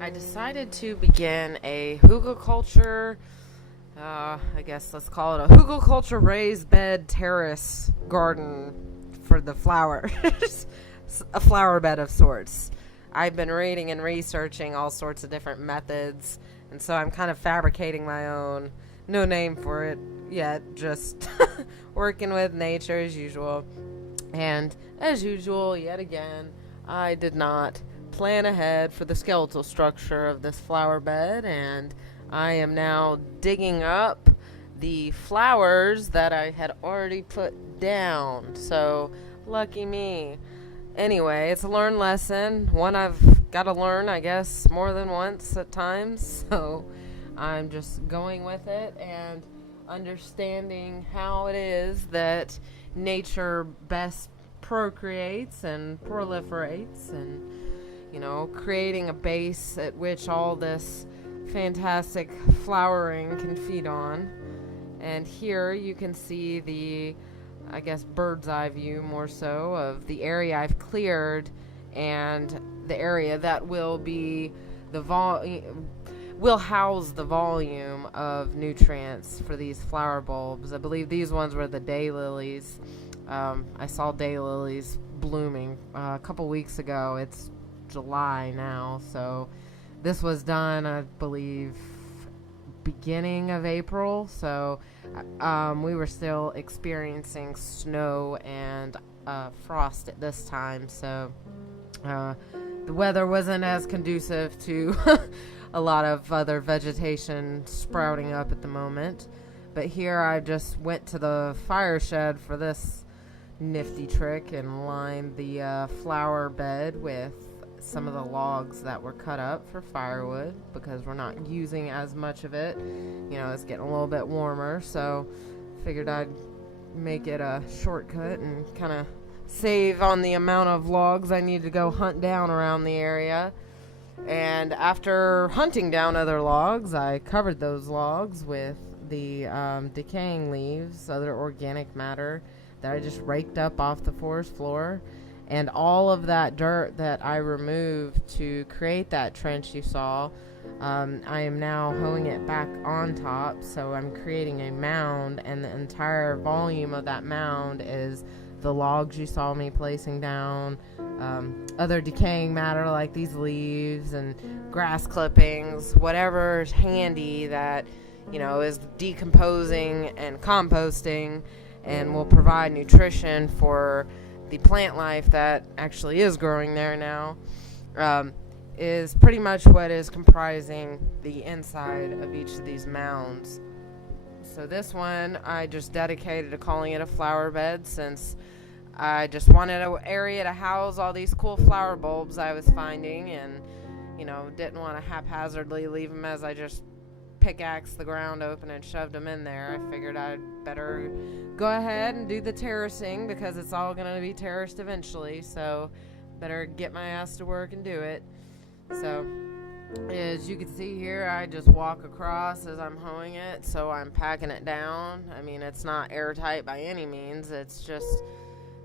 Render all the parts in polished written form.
I decided to begin a hugelkultur, I guess let's call it a hugelkultur raised bed terrace garden for the flowers, a flower bed of sorts. I've been reading and researching all sorts of different methods, and so I'm kind of fabricating my own. No name for it yet, just working with nature as usual. And as usual, yet again, I did not plan ahead for the skeletal structure of this flower bed, and I am now digging up the flowers that I had already put down. So, lucky me. Anyway, it's a learned lesson. One I've got to learn, I guess, more than once at times. So, I'm just going with it and understanding how it is that nature best procreates and proliferates, and creating a base at which all this fantastic flowering can feed on. And here you can see the, I guess, bird's eye view more so of the area I've cleared and the area that will be will house the volume of nutrients for these flower bulbs. I believe these ones were the daylilies. I saw daylilies blooming a couple weeks ago. It's July now, so this was done, I believe, beginning of April. So we were still experiencing snow and frost at this time, so the weather wasn't as conducive to a lot of other vegetation sprouting up at the moment. But here I just went to the fire shed for this nifty trick and lined the flower bed with some of the logs that were cut up for firewood, because we're not using as much of it. It's getting a little bit warmer, so figured I'd make it a shortcut and kind of save on the amount of logs I need to go hunt down around the area. And after hunting down other logs, I covered those logs with the decaying leaves, other organic matter that I just raked up off the forest floor. And all of that dirt that I removed to create that trench you saw, I am now hoeing it back on top. So I'm creating a mound, and the entire volume of that mound is the logs you saw me placing down, other decaying matter like these leaves and grass clippings, whatever's handy that is decomposing and composting and will provide nutrition for the plant life that actually is growing there now, is pretty much what is comprising the inside of each of these mounds. So this one I just dedicated to calling it a flower bed, since I just wanted an area to house all these cool flower bulbs I was finding, and didn't want to haphazardly leave them as I just pickaxed the ground open and shoved them in there. I figured I'd better go ahead and do the terracing, because it's all going to be terraced eventually, so better get my ass to work and do it. So as you can see here, I just walk across as I'm hoeing it, so I'm packing it down. I mean, it's not airtight by any means. It's just,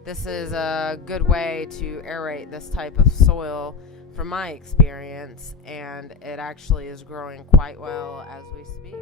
this is a good way to aerate this type of soil from my experience, and it actually is growing quite well as we speak.